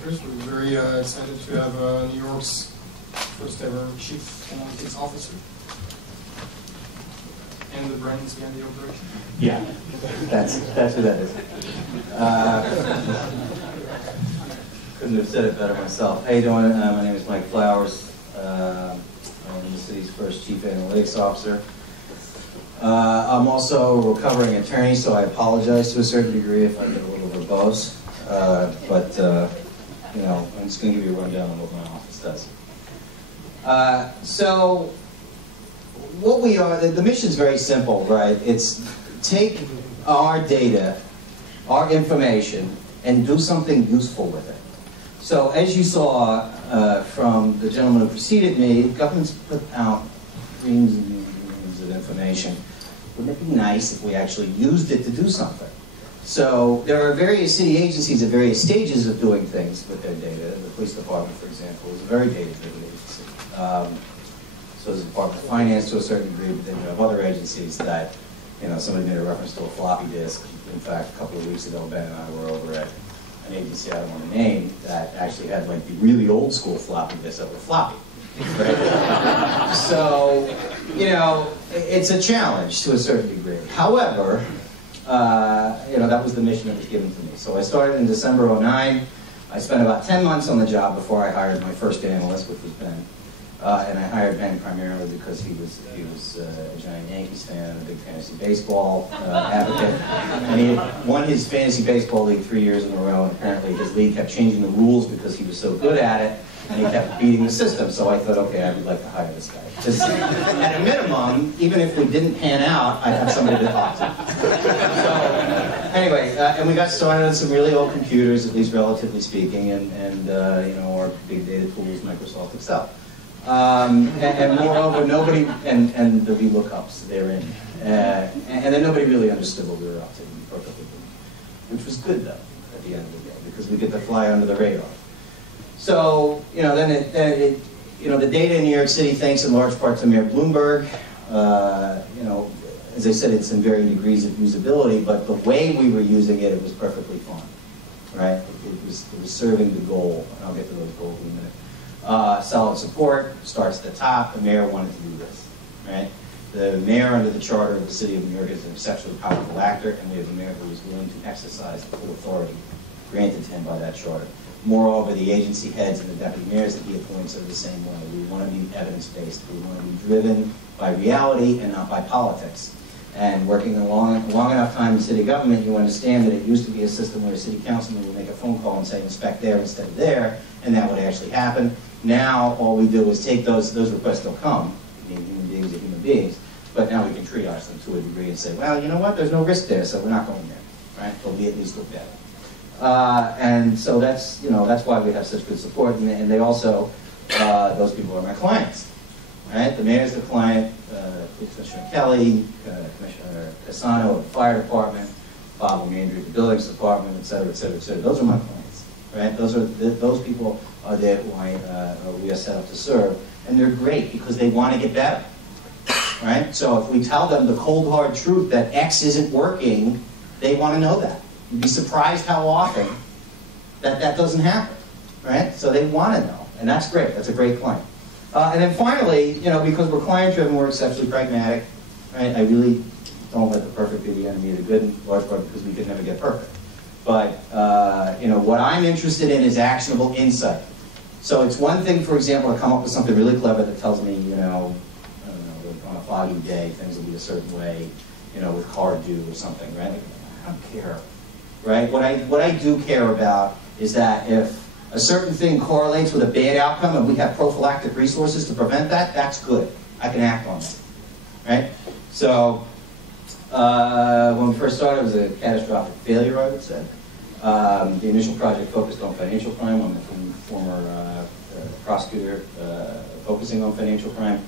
papers. We're very excited to have New York's first ever chief analytics officer. And the brains behind the operation. Yeah, that's who that is. Couldn't have said it better myself. How you doing? My name is Mike Flowers. I'm the city's first chief analytics officer. I'm also a recovering attorney, so I apologize to a certain degree if I get a little verbose. But you know, I'm just going to give you a rundown on what my office does. So, what we are, the mission's very simple, right? It's take our data, our information, and do something useful with it. So, as you saw from the gentleman who preceded me, governments put out reams and reams of information. Wouldn't it be nice if we actually used it to do something? So there are various city agencies at various stages of doing things with their data. The police department, for example, is a very data-driven agency. So is the Department of Finance to a certain degree, but then you have other agencies that, you know, somebody made a reference to a floppy disk. In fact, a couple of weeks ago, Ben and I were over at an agency I don't want to name that actually had like the really old school floppy disks that were floppy. Right? So, you know, it's a challenge to a certain degree. However, you know, that was the mission that was given to me. So I started in December '09. I spent about 10 months on the job before I hired my first analyst, which was Ben. And I hired Ben primarily because he was a giant Yankees fan, a big fantasy baseball advocate. And he had won his fantasy baseball league 3 years in a row, and apparently his league kept changing the rules because he was so good at it, and he kept beating the system. So I thought, okay, I would like to hire this guy. Because at a minimum, even if we didn't pan out, I'd have somebody to talk to. So anyway, and we got started on some really old computers, at least relatively speaking, and you know, our big data tools, Microsoft Excel. And moreover, nobody, and the VLOOKUPs therein, and then nobody really understood what we were up to, to be perfectly good. Which was good, though, at the end of the day, because we get to fly under the radar. So, you know, you know, the data in New York City, thanks in large part to Mayor Bloomberg, you know, as I said, it's in varying degrees of usability, but the way we were using it, it was perfectly fine, right? It was serving the goal, and I'll get to those goals in a minute. Solid support, starts at the top. The mayor wanted to do this, right? The mayor, under the charter of the city of New York, is an exceptionally powerful actor, and we have a mayor who is willing to exercise the full authority granted to him by that charter. Moreover, the agency heads and the deputy mayors that he appoints are the same way. We want to be evidence-based. We want to be driven by reality and not by politics. And working a long enough time in city government, you understand that it used to be a system where a city councilman would make a phone call and say, inspect there instead of there, and that would actually happen. Now, all we do is take those requests will come. I mean, human beings are human beings, but now we can triage them to a degree and say, well, you know what, there's no risk there, so we're not going there, right? They'll be at least looked at. And so that's, you know, that's why we have such good support, and they also, those people are my clients, right? The mayor's the client, Commissioner Kelly, Commissioner Casano of the fire department, Bob O'Mandry of the buildings department, et cetera, et cetera, et cetera. Those are my clients, right? Those people are there who we are set up to serve, and they're great because they want to get better, right? So if we tell them the cold hard truth that X isn't working, they want to know that. You'd be surprised how often that doesn't happen, right? So they want to know, and that's great. That's a great client. And then finally, you know, because we're client-driven, we're exceptionally pragmatic, right? I really don't let the perfect be the enemy of the good, in large part because we could never get perfect. But, you know, what I'm interested in is actionable insight. So it's one thing, for example, to come up with something really clever that tells me, you know, I don't know, on a foggy day, things will be a certain way, you know, with car dew or something, right? I don't care. Right? What I do care about is that if a certain thing correlates with a bad outcome and we have prophylactic resources to prevent that, that's good. I can act on that. Right? So, when we first started, it was a catastrophic failure, I would say. The initial project focused on financial crime. I'm a former prosecutor focusing on financial crime.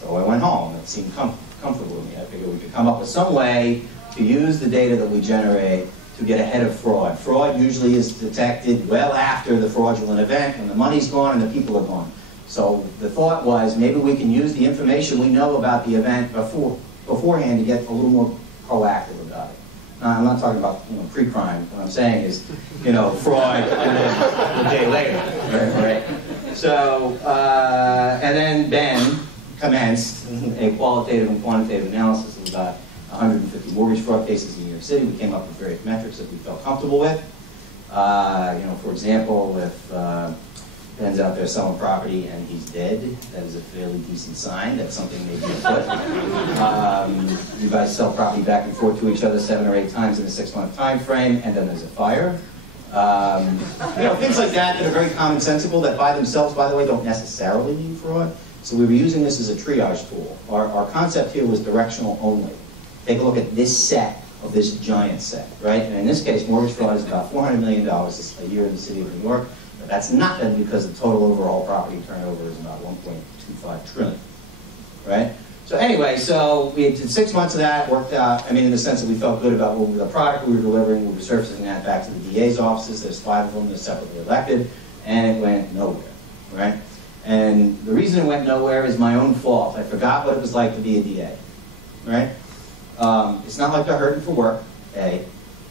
So I went home. It seemed comfortable to me. I figured we could come up with some way to use the data that we generate to get ahead of fraud. Fraud usually is detected well after the fraudulent event when the money's gone and the people are gone. So the thought was maybe we can use the information we know about the event beforehand to get a little more proactive about it. Now, I'm not talking about, you know, pre-crime. What I'm saying is fraud, and then a day later, right? So, and then Ben commenced a qualitative and quantitative analysis of about 150 mortgage fraud cases in New York City. We came up with various metrics that we felt comfortable with. For example, if Ben's out there selling property and he's dead, that is a fairly decent sign that something may be afoot. You guys sell property back and forth to each other 7 or 8 times in a 6-month time frame, and then there's a fire. Things like that are very commonsensical that by themselves, by the way, don't necessarily mean fraud. So we were using this as a triage tool. Our concept here was directional only. Take a look at this set of this giant set, right? And in this case, mortgage fraud is about $400 million a year in the city of New York. But that's not then because the total overall property turnover is about 1.25 trillion, right? So anyway, so we did 6 months of that, worked out, in the sense that we felt good about the product we were delivering. We were surfacing that back to the DA's offices. There's 5 of them, they're separately elected, and it went nowhere, right? And the reason it went nowhere is my own fault. I forgot what it was like to be a DA, right? It's not like they're hurting for work, A.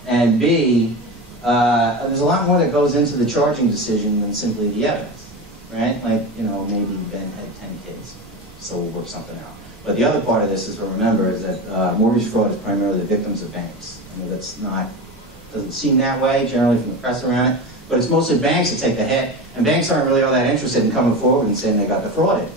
And B, there's a lot more that goes into the charging decision than simply the evidence, right? Like, maybe Ben had 10 kids, so we'll work something out. But the other part of this is to remember is that mortgage fraud is primarily the victims of banks. Doesn't seem that way generally from the press around it, but it's mostly banks that take the hit, and banks aren't really all that interested in coming forward and saying they got defrauded.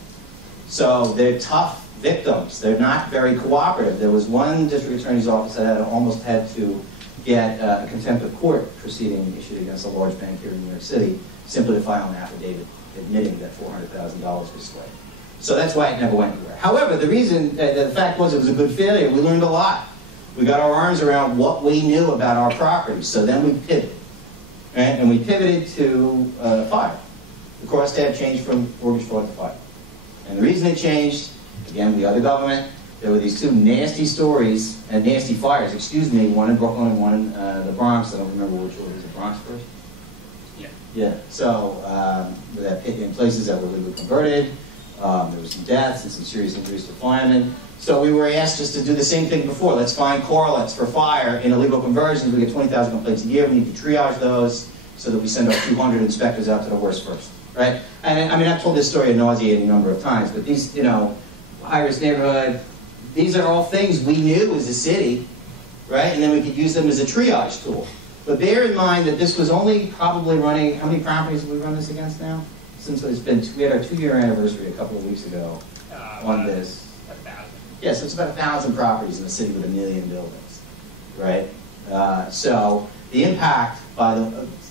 So they're tough victims. They're not very cooperative. There was one district attorney's office that almost had to get a contempt of court proceeding issued against a large bank here in New York City simply to file an affidavit admitting that $400,000 was swayed. So that's why it never went anywhere. However, the fact was it was a good failure. We learned a lot. We got our arms around what we knew about our properties. So then we pivoted, right? And we pivoted to fire. The crosstab changed from mortgage fraud to fire. And the reason it changed, again, we are the government. There were these 2 nasty stories, and nasty fires, one in Brooklyn and one in the Bronx. I don't remember which one was the Bronx first. Yeah. Yeah. So in places that were legally converted, there was some deaths and some serious injuries to firemen. So we were asked just to do the same thing before. Let's find correlates for fire in illegal conversions. We get 20,000 complaints a year. We need to triage those so that we send our 200 inspectors out to the worst first, right? And I've told this story a nauseating number of times, but these, high-risk neighborhood, these are all things we knew as a city, right? And then we could use them as a triage tool. But bear in mind that this was only probably running, how many properties have we run this against now? Since we had our 2-year anniversary a couple of weeks ago on this. 1,000. Yeah, so it's about 1,000 properties in a city with 1 million buildings, right? So the impact,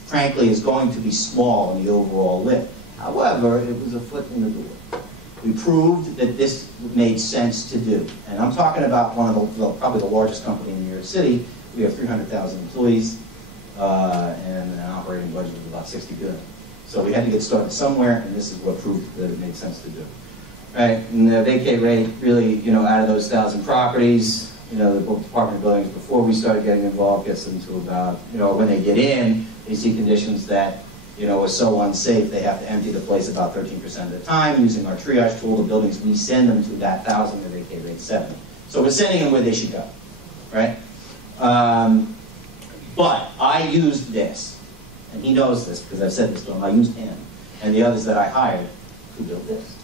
frankly, is going to be small in the overall lift. However, it was a foot in the door. We proved that this made sense to do. And I'm talking about probably the largest company in New York City. We have 300,000 employees and an operating budget of about $60 billion. So we had to get started somewhere, and this is what proved that it made sense to do. Right? And the vacate rate really, out of those 1,000 properties, the Department of Buildings, before we started getting involved, gets them to about, when they get in, they see conditions that are so unsafe, they have to empty the place about 13% of the time. Using our triage tool, the buildings we send them to that 1,000, the vacate rate 70. So we're sending them where they should go, right? But I used this, and he knows this because I've said this to him. I used him and the others that I hired to build this,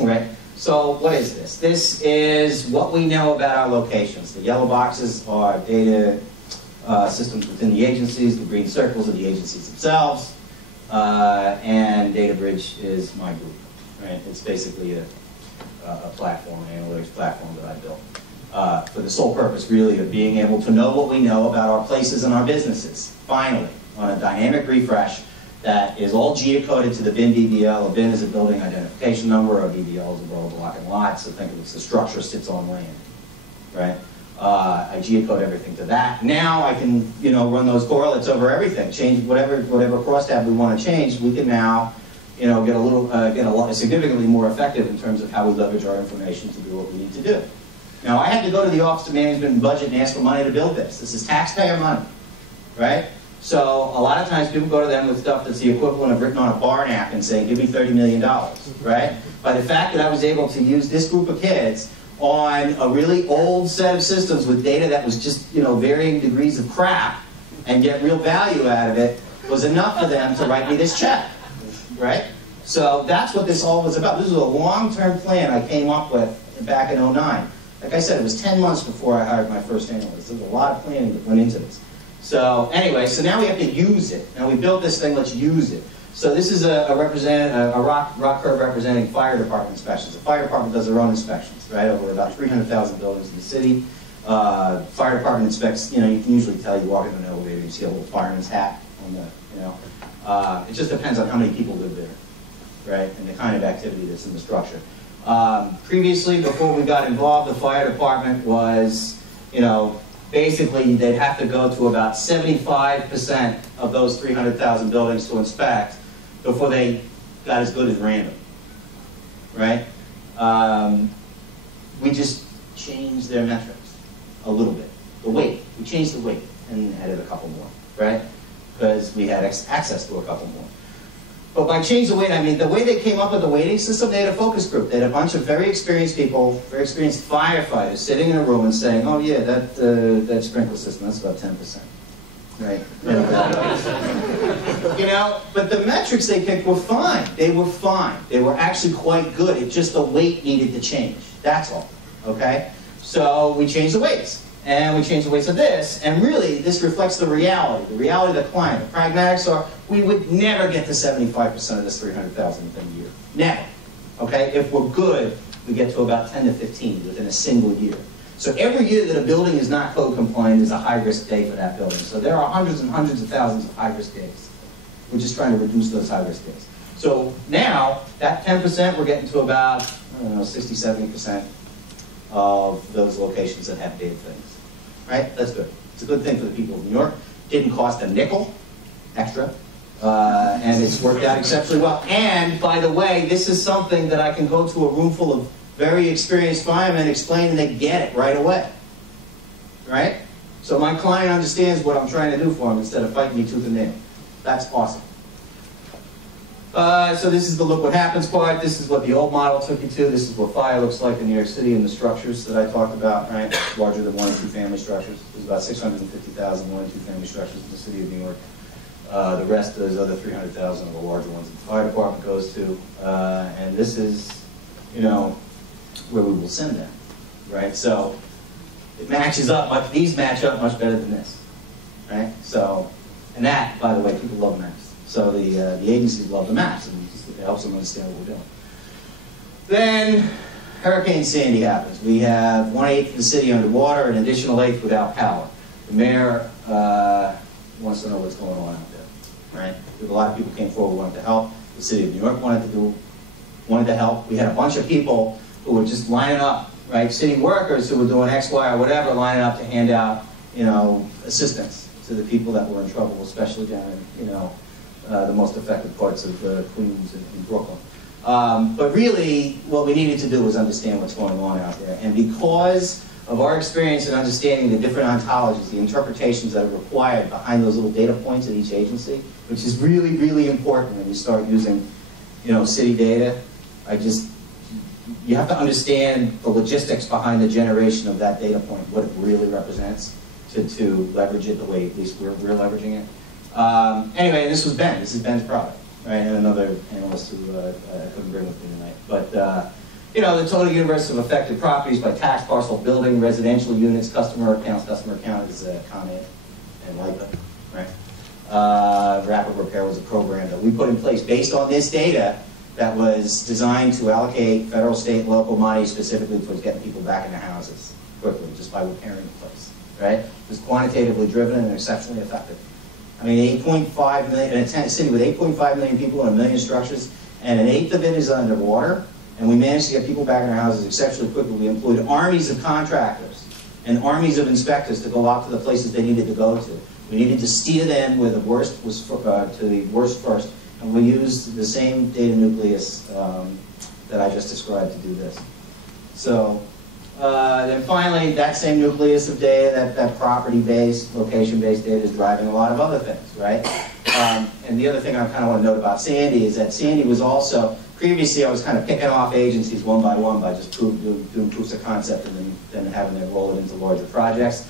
right? So what is this? This is what we know about our locations. The yellow boxes are data systems within the agencies. The green circles are the agencies themselves. And DataBridge is my group, right? It's basically a platform, an analytics platform that I built for the sole purpose, really, of being able to know what we know about our places and our businesses, finally, on a dynamic refresh that is all geocoded to the BIN BBL. A BIN is a building identification number, a BBL is a row, block, and lot, so think of it as the structure sits on land, right? I geocode everything to that. Now I can, run those correlates over everything. Change whatever crosstab we want to change. We can now, get significantly more effective in terms of how we leverage our information to do what we need to do. Now I had to go to the Office of Management and Budget and ask for money to build this. This is taxpayer money, right? So a lot of times people go to them with stuff that's the equivalent of written on a bar napkin saying, give me $30 million, right? By the fact that I was able to use this group of kids on a really old set of systems with data that was just, varying degrees of crap, and get real value out of it was enough for them to write me this check, right? So that's what this all was about. This was a long-term plan I came up with back in '09. Like I said, it was 10 months before I hired my first analyst. There was a lot of planning that went into this. So anyway, so now we have to use it. Now we built this thing, let's use it. So this is a rock curve representing fire department inspections. The fire department does their own inspections, right, over about 300,000 buildings in the city. Fire department inspects, you know, you can usually tell, you walk in an elevator, you see a little fireman's hat on the, you know. It just depends on how many people live there, right, and the kind of activity that's in the structure. Previously, before we got involved, the fire department was, you know, basically they'd have to go to about 75% of those 300,000 buildings to inspect before they got as good as random, right? We just changed their metrics a little bit. The weight, we changed the weight and added a couple more, right? Because we had access to a couple more. But by change the weight, I mean the way they came up with the weighting system, they had a focus group. They had a bunch of very experienced people, very experienced firefighters sitting in a room and saying, oh yeah, that sprinkler system, that's about 10%. Right? You know, but the metrics they picked were fine. They were fine. They were actually quite good. It's just the weight needed to change. That's all. Okay? So we changed the weights. And we changed the weights of this, and really, this reflects the reality of the client. The pragmatics are, we would never get to 75% of this 300,000 within a year. Never. Okay? If we're good, we get to about 10 to 15 within a single year. So every year that a building is not code compliant is a high-risk day for that building. So there are hundreds and hundreds of thousands of high-risk days. We're just trying to reduce those high-risk days. So now, that 10%, we're getting to about, I don't know, 60, 70% of those locations that have data things. Right? That's good. It's a good thing for the people of New York. Didn't cost a nickel extra. And it's worked out exceptionally well. And, by the way, this is something that I can go to a room full of very experienced firemen, explain, and they get it right away. Right? So my client understands what I'm trying to do for him instead of fighting me tooth and nail. That's awesome. So this is the look what happens part. This is what the old model took you to. This is what fire looks like in New York City and the structures that I talked about, right? Larger than 1 and 2 family structures. There's about 650,000 1 and 2 family structures in the city of New York. The rest, those other 300,000 are the larger ones that the fire department goes to. And this is, you know, where we will send them, right? So it matches up, these match up much better than this, right? So, and that, by the way, people love maps. So the agencies love the maps, and it helps them understand what we're doing. Then Hurricane Sandy happens. We have 1/8 of the city underwater, an additional 1/8 without power. The mayor wants to know what's going on out there, right? A lot of people came forward, wanted to help. The city of New York wanted to help. We had a bunch of people who were just lining up, right? City workers who were doing X, Y, or whatever, lining up to hand out, you know, assistance to the people that were in trouble, especially down in, you know, the most affected parts of Queens and Brooklyn. But really, what we needed to do was understand what's going on out there. And because of our experience in understanding the different ontologies, the interpretations that are required behind those little data points at each agency, which is really, really important when you start using, you know, city data, you have to understand the logistics behind the generation of that data point, what it really represents, to leverage it the way at least we're leveraging it. Anyway, this was Ben. This is Ben's product, right? And another analyst who I couldn't bring with me tonight. But, you know, the total universe of affected properties by tax, parcel, building, residential units, customer accounts. Customer account is Con Ed and LIPA, right? Rapid Repair was a program that we put in place based on this data that was designed to allocate federal, state, local money specifically towards getting people back into houses quickly, just by repairing the place, right? It was quantitatively driven and exceptionally effective. I mean, 8.5 million, in a city with 8.5 million people and 1 million structures, and 1/8 of it is underwater, and we managed to get people back in their houses exceptionally quickly. We employed armies of contractors and armies of inspectors to go out to the places they needed to go to. We needed to steer them where the worst was to the worst first, and we used the same data nucleus that I just described to do this. So. Then finally, that same nucleus of data, that property-based, location-based data is driving a lot of other things, right? And the other thing I kind of want to note about Sandy is that Sandy was also, previously I was kind of picking off agencies one by just doing proofs of concept and then having them roll it into larger projects.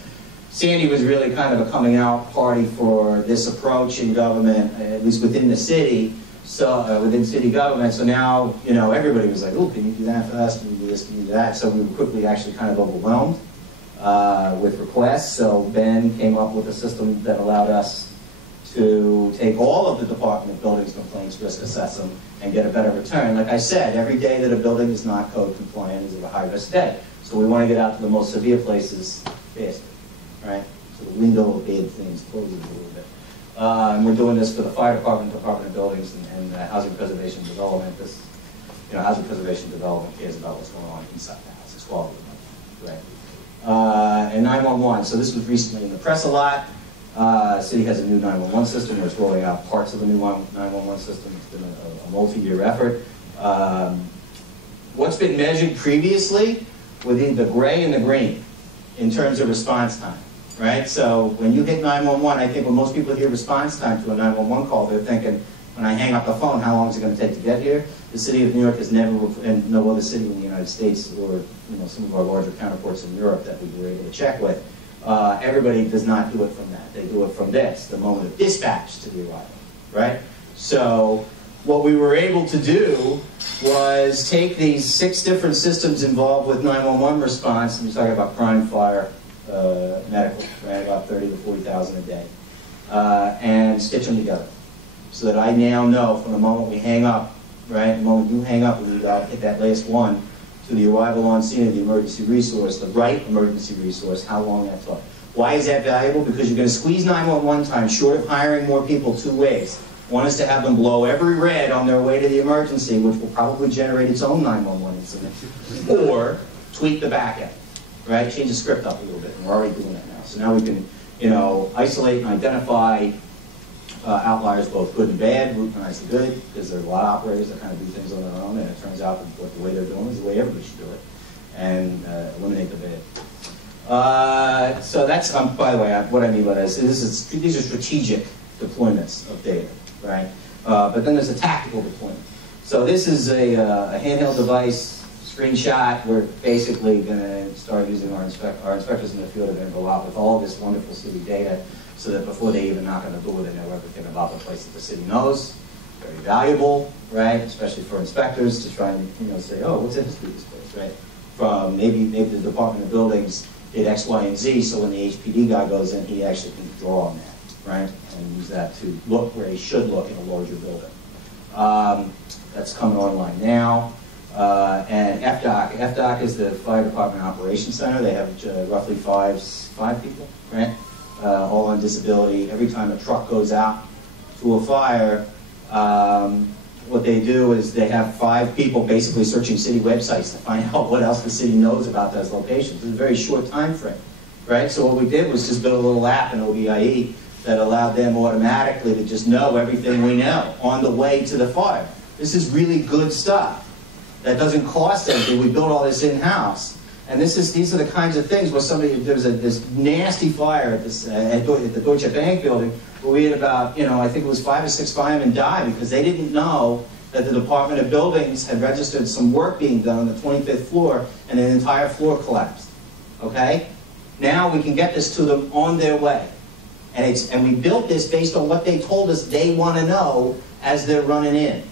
Sandy was really kind of a coming out party for this approach in government, at least within the city, so within city government. So now, you know, everybody was like, oh, can you do that for us? Can you do this? Can you do that? So we were quickly actually kind of overwhelmed with requests. So Ben came up with a system that allowed us to take all of the Department of Buildings complaints, risk assess them, and get a better return. Like I said, every day that a building is not code compliant is a high risk day. So we want to get out to the most severe places faster, right? So the window of bad things closes a little bit. And we're doing this for the fire department, Department of Buildings, and housing preservation development. This, you know, housing preservation development cares about what's going on inside the house. It's quality of life, right? And 911. So this was recently in the press a lot. City has a new 911 system. We're rolling out parts of the new 911 system. It's been a multi-year effort. What's been measured previously were the gray and the green in terms of response time, right? So when you hit 911, I think when most people hear response time to a 911 call, they're thinking, when I hang up the phone, how long is it going to take to get here? The city of New York has never, and no other city in the United States, or you know, some of our larger counterparts in Europe that we were able to check with, everybody does not do it from that. They do it from this, the moment of dispatch to the arrival, right? So what we were able to do was take these 6 different systems involved with 911 response, and we're talking about crime, fire, medical, right, about 30 to 40,000 a day, and stitch them together. So that I now know from the moment we hang up, right, the moment you hang up and you hit that last one, to the arrival on scene of the emergency resource, the right emergency resource, how long that took. Why is that valuable? Because you're going to squeeze 911 time short of hiring more people 2 ways. One is to have them blow every red on their way to the emergency, which will probably generate its own 911 incident, or tweak the back end, right? Change the script up a little bit, and we're already doing that now. So now we can, you know, isolate and identify outliers, both good and bad, recognize the good, because there are a lot of operators that kind of do things on their own, and it turns out that what the way they're doing is the way everybody should do it, and eliminate the bad. So that's, by the way, what I mean by this is these are strategic deployments of data, right? But then there's a tactical deployment. So this is a handheld device screenshot. We're basically going to start using our inspectors in the field are going to go out with all this wonderful city data, so that before they even knock on the door, they know everything about the place that the city knows. Very valuable, right? Especially for inspectors to try and, you know, say, oh, what's in this place, right? From maybe the Department of Buildings did X, Y, and Z, so when the HPD guy goes in, he actually can draw on that, right? And use that to look where he should look in a larger building. That's coming online now. And FDOC. FDOC is the Fire Department Operations Center. They have roughly five people, right? All on disability. Every time a truck goes out to a fire, what they do is they have 5 people basically searching city websites to find out what else the city knows about those locations. It's a very short time frame, right? So what we did was just build a little app in OBIE that allowed them automatically to just know everything we know on the way to the fire. This is really good stuff. That doesn't cost anything. We built all this in-house. And these are the kinds of things where there was this nasty fire at the Deutsche Bank building where we had about, you know, I think it was 5 or 6 firemen die because they didn't know that the Department of Buildings had registered some work being done on the 25th floor and an entire floor collapsed. Okay? Now we can get this to them on their way. And we built this based on what they told us they want to know as they're running in.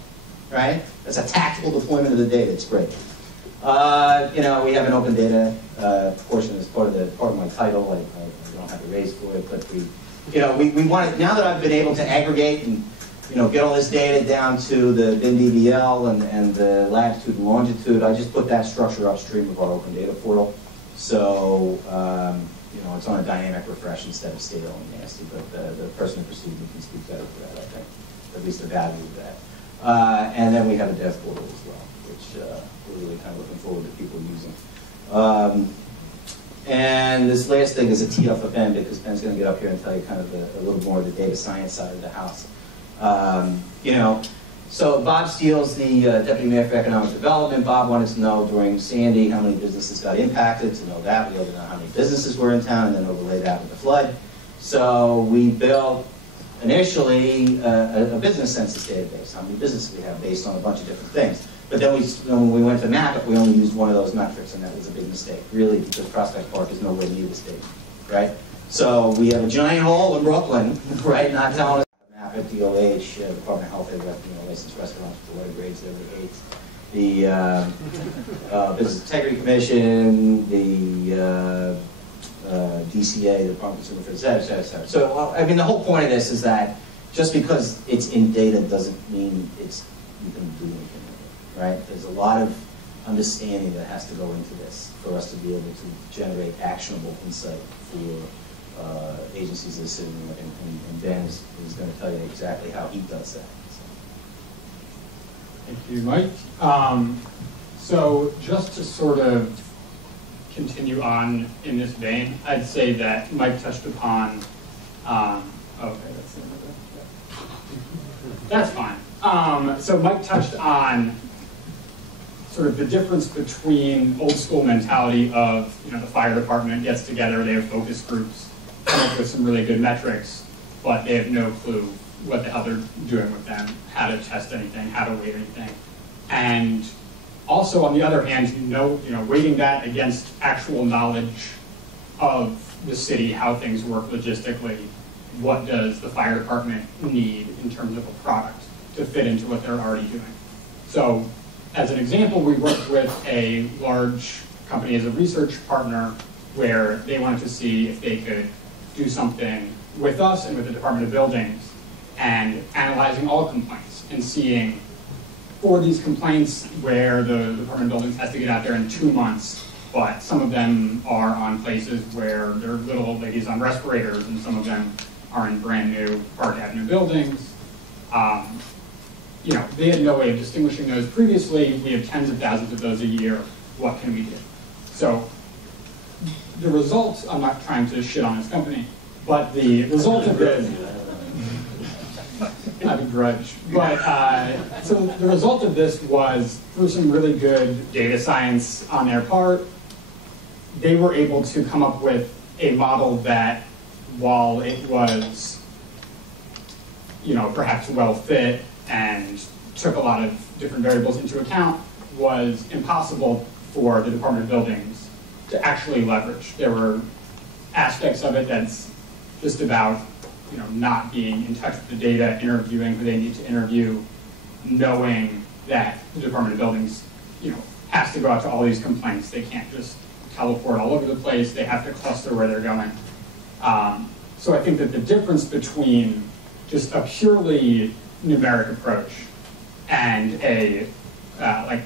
Right? That's a tactical deployment of the data. It's great. You know, we have an open data portion as part of my title. I don't have a raise for it, but we want it, now that I've been able to aggregate and get all this data down to the bin DBL and the latitude and longitude. I just put that structure upstream of our open data portal. So it's on a dynamic refresh instead of state only nasty. But the person who proceeded can speak better for that, I think, at least the value of that. And then we have a dev portal as well, which we're really kind of looking forward to people using. And this last thing is a tee up for Ben, because Ben's going to get up here and tell you kind of a little more of the data science side of the house. So Bob Steele's the Deputy Mayor for Economic Development. Bob wanted to know during Sandy how many businesses got impacted. To know that, we had to know how many businesses were in town and then overlay that with the flood. So we built initially a business census database, how many businesses we have based on a bunch of different things. But then when we went to map it, we only used one of those metrics, and that was a big mistake, really, because Prospect Park is nowhere near the state, right? So we have a giant hole in Brooklyn, right, not telling us. Map at DOH, Department of Health, they've got, licensed restaurants with the letter grades that everybody hates. The Business Integrity Commission, the DCA, the Department of Consumer Affairs, et cetera, et cetera. So, I mean, the whole point of this is that just because it's in data doesn't mean you can do anything with it, right? There's a lot of understanding that has to go into this for us to be able to generate actionable insight for agencies that are sitting there, and Ben is going to tell you exactly how he does that. So. Thank you, Mike. So just to sort of continue on in this vein, I'd say that Mike touched upon, okay, that's the end of it. That's fine. So Mike touched on sort of the difference between old school mentality of, the fire department gets together, they have focus groups, come up with some really good metrics, but they have no clue what the hell they're doing with them, how to test anything, how to weight anything. And also, on the other hand, weighting that against actual knowledge of the city, how things work logistically, what does the fire department need in terms of a product to fit into what they're already doing. So, as an example, we worked with a large company as a research partner where they wanted to see if they could do something with us and with the Department of Buildings and analyzing all complaints and seeing for these complaints where the Department of Buildings has to get out there in 2 months, but some of them are on places where there are little old ladies on respirators, and some of them are in brand new Park Avenue buildings. They had no way of distinguishing those previously. We have tens of thousands of those a year. What can we do? So the result, I'm not trying to shit on this company, but the result of this, I have a grudge. But so the result of this was, through some really good data science on their part, they were able to come up with a model that, while it was, perhaps well fit and took a lot of different variables into account, was impossible for the Department of Buildings to actually leverage. There were aspects of it that's just about not being in touch with the data, interviewing who they need to interview, knowing that the Department of Buildings, has to go out to all these complaints. They can't just teleport all over the place. They have to cluster where they're going. So I think that the difference between just a purely numeric approach and a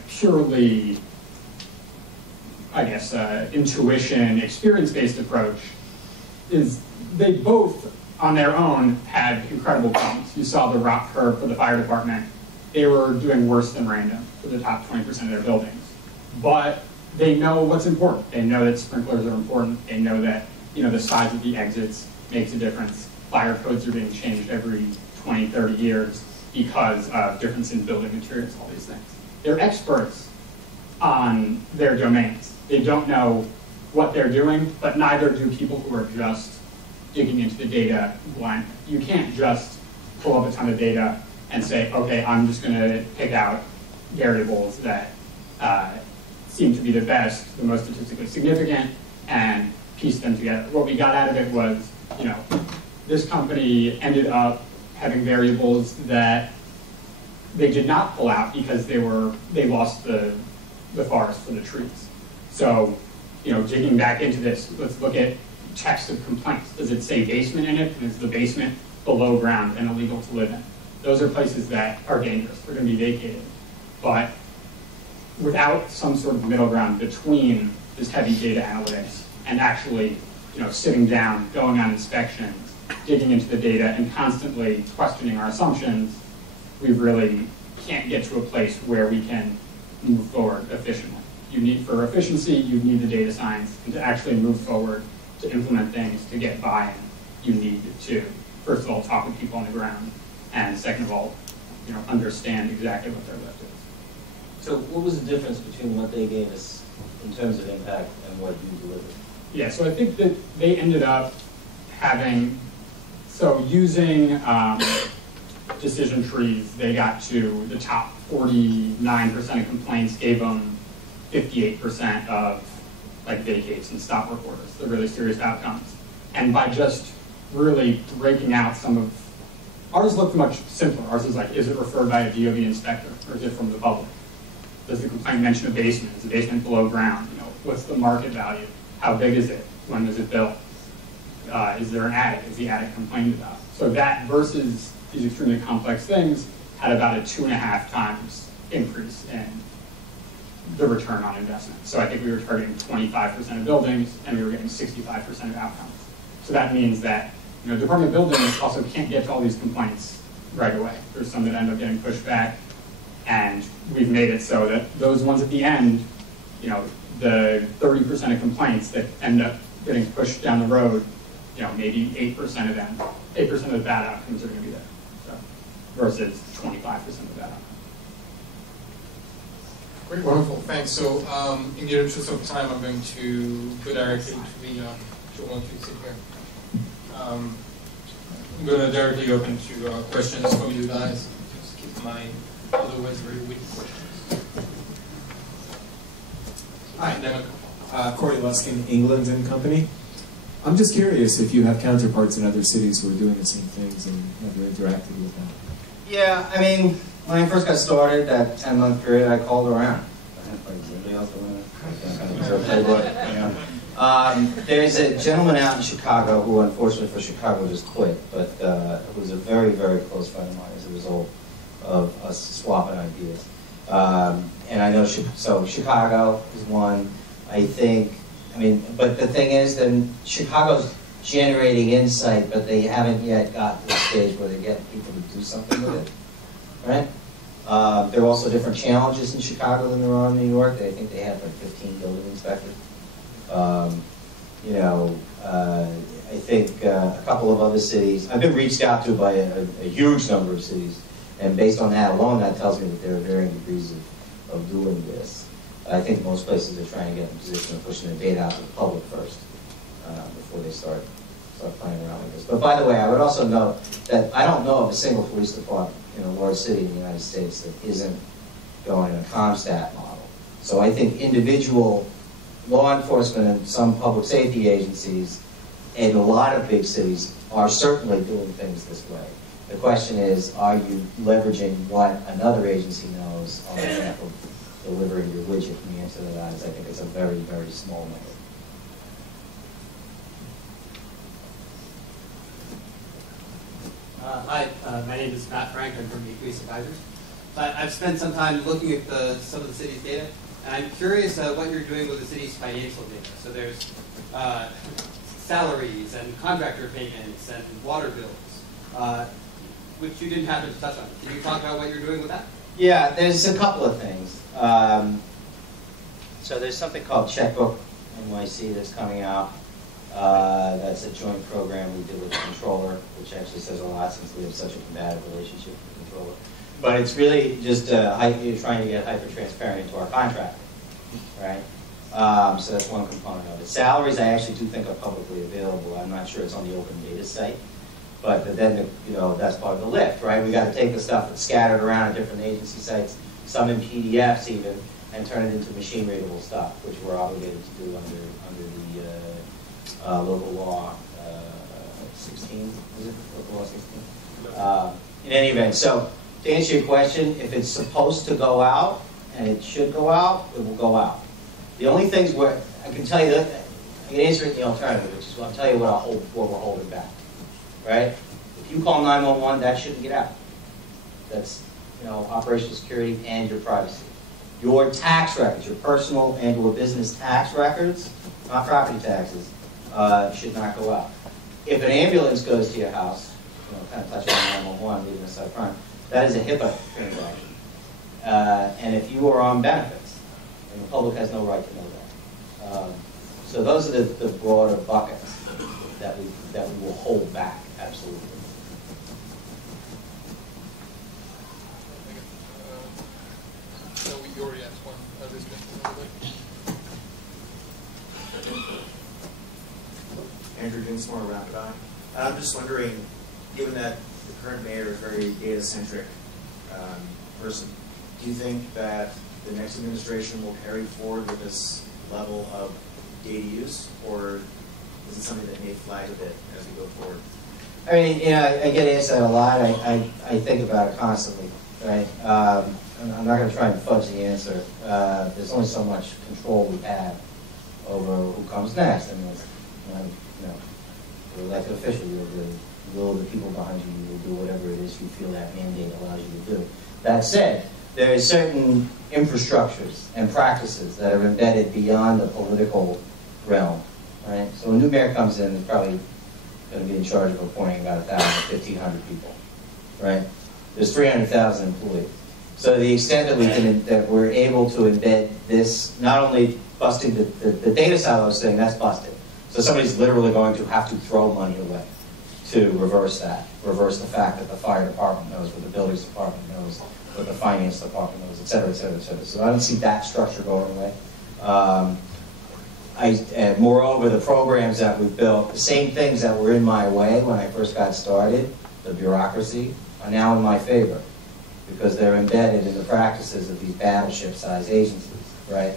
purely, intuition, experience-based approach is they both, on their own, had incredible problems. You saw the ROC curve for the fire department. They were doing worse than random for the top 20% of their buildings. But they know what's important. They know that sprinklers are important. They know that the size of the exits makes a difference. Fire codes are being changed every 20, 30 years because of difference in building materials, all these things. They're experts on their domains. They don't know what they're doing, but neither do people who are just digging into the data blindly. You can't just pull up a ton of data and say, okay, I'm just going to pick out variables that seem to be the best, the most statistically significant, and piece them together. What we got out of it was, this company ended up having variables that they did not pull out because they lost the forest for the trees. So, digging back into this, let's look at text of complaints. Does it say basement in it? And is the basement below ground and illegal to live in? Those are places that are dangerous. They're going to be vacated. But without some sort of middle ground between this heavy data analytics and actually, sitting down, going on inspections, digging into the data, and constantly questioning our assumptions, we really can't get to a place where we can move forward efficiently. For efficiency, you need the data science, and to actually move forward, to implement things, to get buy-in, you need to, first of all, talk with people on the ground, and second of all, understand exactly what their lift is. So what was the difference between what they gave us in terms of impact and what you delivered? Yeah, so I think that they ended up using decision trees, they got to the top 49% of complaints, gave them 58% of vacates and stop work orders, the really serious outcomes. And by just really breaking out some of, ours looked much simpler. Ours is like, is it referred by a DOB inspector, or is it from the public? Does the complaint mention a basement? Is the basement below ground? You know, what's the market value? How big is it? When was it built? Is there an attic? Is the attic complained about? So that versus these extremely complex things had about a 2.5 times increase in the return on investment. So I think we were targeting 25% of buildings, and we were getting 65% of outcomes. So that means that, you know, Department of Buildings also can't get to all these complaints right away. There's some that end up getting pushed back, and we've made it so that those ones at the end, you know, the 30% of complaints that end up getting pushed down the road, you know, maybe 8% of them, 8% of the bad outcomes are going to be there, so, versus 25% of the bad outcomes. Great, wonderful, thanks. So in the interest of time, I'm going to go directly to the, if you want to sit here. I'm going to directly open to questions from you guys. Just keep in mind, otherwise very witty questions. Hi, Corey Luskin, England and Company. I'm just curious if you have counterparts in other cities who are doing the same things and have you interacted with them? Yeah, I mean, when I first got started, that 10-month period, I called around. There's a gentleman out in Chicago who, unfortunately for Chicago, just quit, but who's a very, very close friend of mine as a result of us swapping ideas. And I know, so Chicago is one. I think, I mean, but the thing is, then Chicago's generating insight, but they haven't yet got to the stage where they get people to do something with it, right? There are also different challenges in Chicago than there are in New York. I think they have like 15 building inspectors. You know, I think a couple of other cities, I've been reached out to by a huge number of cities, and based on that alone, that tells me that there are varying degrees of doing this. I think most places are trying to get in a position of pushing their data out to the public first before they start playing around with this. But by the way, I would also note that I don't know of a single police department in a large city in the United States that isn't going in a ComStat model. So I think individual law enforcement and some public safety agencies in a lot of big cities are certainly doing things this way. The question is, are you leveraging what another agency knows on behalf of delivering your widget? And the answer to that is I think it's a very, very small number. Hi, my name is Matt Frank. I'm from the Police Advisors. I've spent some time looking at some of the city's data, and I'm curious what you're doing with the city's financial data. So there's salaries and contractor payments and water bills, which you didn't happen to touch on. Can you talk about what you're doing with that? Yeah, there's a couple of things. So there's something called Checkbook NYC that's coming out. That's a joint program we did with the controller, which actually says a lot since we have such a combative relationship with the controller. But it's really just you're trying to get hyper-transparent into our contract, right? So that's one component of it. Salaries, I actually do think are publicly available. I'm not sure it's on the open data site, but then you know that's part of the lift, right? We got to take the stuff that's scattered around at different agency sites, some in PDFs even, and turn it into machine-readable stuff, which we're obligated to do under the local law 16. Is it local law 16? In any event, so to answer your question, if it's supposed to go out and it should go out, it will go out. The only things where I can tell you that I can answer it in the alternative, which is I'll tell you what we're holding back. Right? If you call 911, that shouldn't get out. That's operational security and your privacy. Your tax records, your personal and your business tax records, not property taxes, should not go out. If an ambulance goes to your house, kind of touching on 911, leaving aside crime, that is a HIPAA transaction. And if you are on benefits, and the public has no right to know that. So those are the broader buckets that we will hold back, absolutely. No, we already asked one. Andrew Dinsmore, Rapid Eye. I'm just wondering, given that the current mayor is a very data-centric person, do you think that the next administration will carry forward with this level of data use, or is it something that may flag a bit as we go forward? I mean, I get asked that a lot. I think about it constantly, right? I'm not going to try and fudge the answer. There's only so much control we have over who comes next. I mean, you're elected official. You're the will of the people behind you. You will do whatever it is you feel that mandate allows you to do. That said, there are certain infrastructures and practices that are embedded beyond the political realm, right? So a new mayor comes in, is probably going to be in charge of appointing about 1,000, 1,500 people, right? There's 300,000 employees. So to the extent that we're able to embed this, not only busting the data silos thing, that's busted. So somebody's literally going to have to throw money away to reverse that, reverse the fact that the fire department knows, what the buildings department knows, what the finance department knows, et cetera, et cetera, et cetera. So I don't see that structure going away. Moreover, the programs that we've built, the same things that were in my way when I first got started, the bureaucracy, are now in my favor because they're embedded in the practices of these battleship-sized agencies, right?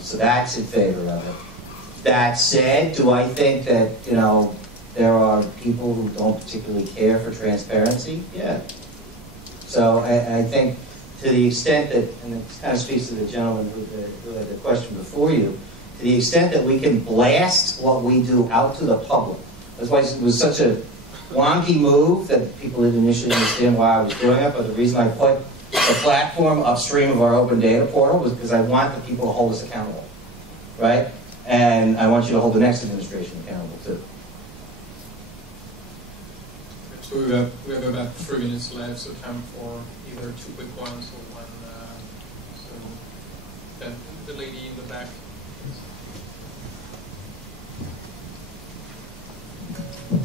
So that's in favor of it. That said, do I think that, there are people who don't particularly care for transparency? Yeah. So I think to the extent that, and it kind of speaks to the gentleman who had the question before you, to the extent that we can blast what we do out to the public. That's why it was such a wonky move that people didn't initially understand why I was doing it, but the reason I put the platform upstream of our open data portal was because I want the people to hold us accountable, right? And I want you to hold the next administration accountable too. So we have about 3 minutes left, so time for either 2 quick ones or one. So then the lady in the back.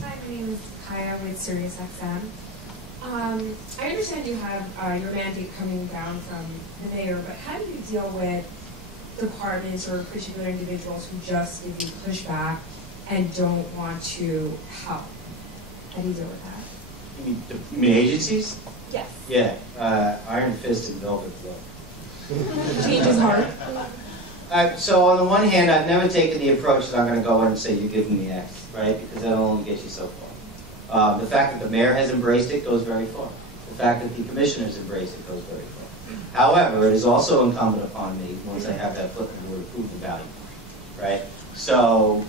Hi, my name is Kaya with SiriusXM. I understand you have your mandate coming down from the mayor, but how do you deal with departments or particular individuals who just give you pushback and don't want to help? How do you deal with that? You mean agencies? Yes. Yeah, Iron Fist and Velvet Glove. Change is hard. So on the one hand, I've never taken the approach that I'm going to go in and say, you're giving me X, right? Because that'll only get you so far. The fact that the mayor has embraced it goes very far. The fact that the commissioners embrace it goes very far. However, it is also incumbent upon me, once I have that foot in the door, to prove the value, right? So,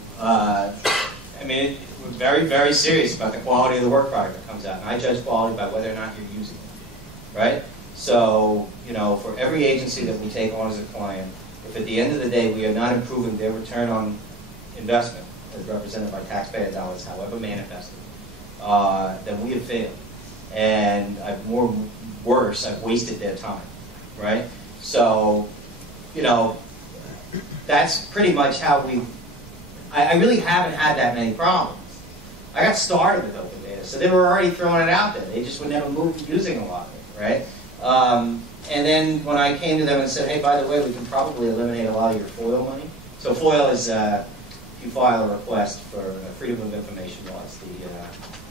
we're very, very serious about the quality of the work product that comes out. And I judge quality by whether or not you're using it, right? So, for every agency that we take on as a client, if at the end of the day we are not improving their return on investment, as represented by taxpayer dollars, however manifested, then we have failed. And worse, I've wasted their time, right? So, that's pretty much how I really haven't had that many problems. I got started with open data, so they were already throwing it out there. They just would never move to using a lot of it, right? And then when I came to them and said, hey, by the way, we can probably eliminate a lot of your FOIL money. So FOIL is if you file a request for Freedom of Information laws,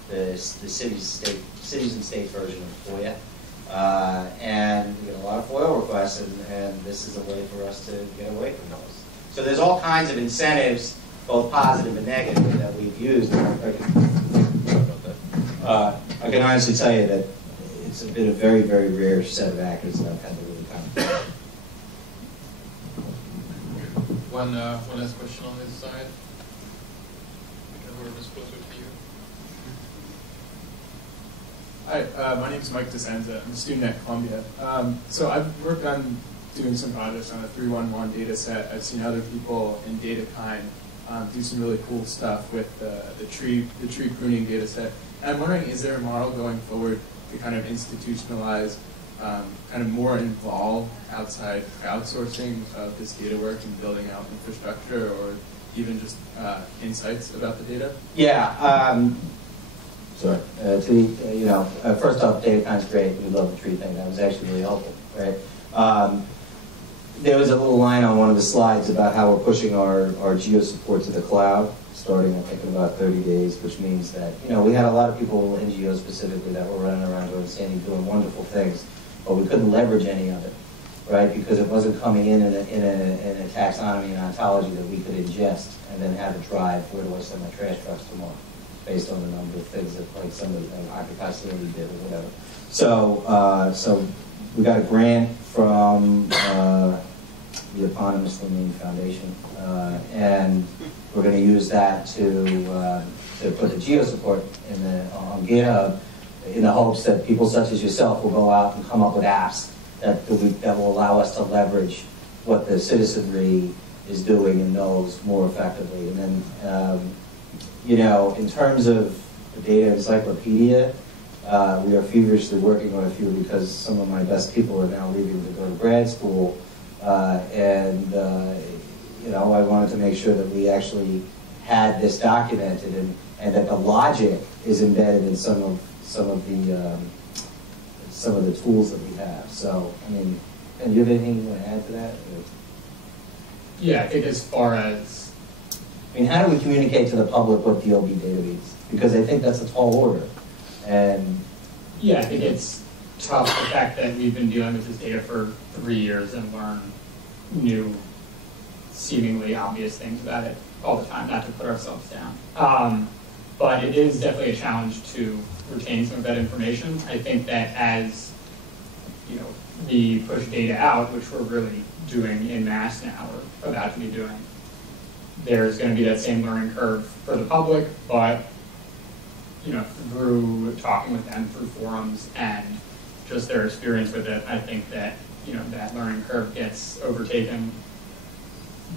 the cities and state version of FOIA. And we get a lot of FOIL requests, and this is a way for us to get away from those. So there's all kinds of incentives, both positive and negative, that we've used. I can honestly tell you that it's been a very, very rare set of actors that I've had to really come. One last question on this side. Whoever's closer to you. Hi, my name is Mike DeSanza. I'm a student at Columbia. So I've worked on doing some projects on a 311 data set. I've seen other people in DataKind do some really cool stuff with the tree pruning data set. And I'm wondering, is there a model going forward to kind of institutionalize, kind of more involved outside crowdsourcing of this data work and building out infrastructure, or even just insights about the data? Yeah. Sorry. First off, DataKind's great. We love the tree thing. That was actually really helpful, right? There was a little line on one of the slides about how we're pushing our geo support to the cloud, starting I think in about 30 days, which means that we had a lot of people in geo specifically that were running around doing wonderful things, but we couldn't leverage any of it right? Because it wasn't coming in a taxonomy and ontology that we could ingest and then have it drive where do I send my trash trucks tomorrow, based on the number of things that like somebody like Occupy City did or whatever. So we got a grant from the eponymous named foundation, and we're going to use that to put the geo support on GitHub, in the hopes that people such as yourself will go out and come up with apps that will allow us to leverage what the citizenry is doing and knows more effectively. And then, you know, in terms of the data encyclopedia, we are feverishly working on a few because some of my best people are now leaving to go to grad school. You know, I wanted to make sure that we actually had this documented and that the logic is embedded in some of the tools that we have. So, I mean, and you have anything you want to add to that? Yeah, I think as far as, I mean, how do we communicate to the public what the OB data means? Because I think that's a tall order. And yeah, I think it's tough, the fact that we've been dealing with this data for 3 years and learn new, seemingly obvious things about it all the time, not to put ourselves down. But it is definitely a challenge to retain some of that information. I think that as, you know, we push data out, which we're really doing in mass now, or about to be doing, there's going to be that same learning curve for the public, but, you know, through talking with them through forums and just their experience with it, I think that, you know, that learning curve gets overtaken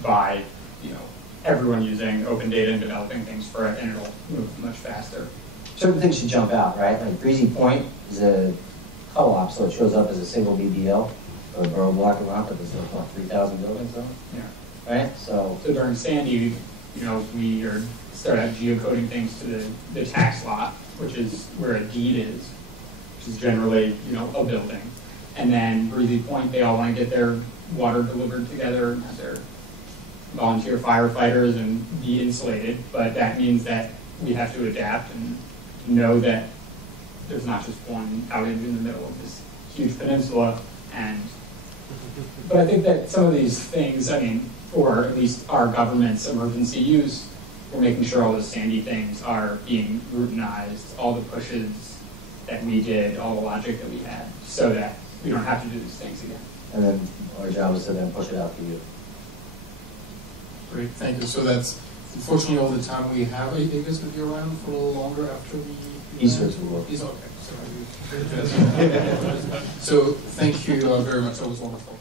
by, you know, everyone using open data and developing things for it, and it'll move much faster. certain things should jump out, right? Like Breezy Point is a co-op, so it shows up as a single BBL or a borough block of lot, but there's about 3,000 buildings on it. Yeah. Right? So during Sandy, you know, we started out geocoding things to the tax lot, which is where a deed is, which is generally, you know, a building. And then Breezy Point, they all want to get their water delivered together and have their volunteer firefighters and be insulated, but that means that we have to adapt and know that there's not just one outage in the middle of this huge peninsula. But I think that some of these things, I mean, or at least our government's emergency use, we're making sure all those Sandy things are being routinized, all the pushes that we did, all the logic that we had, so that we don't have to do these things again. and then our job is to then push it out to you. Great, thank you. So that's unfortunately all the time we have. Are you guys going to be around for a little longer after we? Easter tour. Easter, okay. So thank you very much. That was wonderful.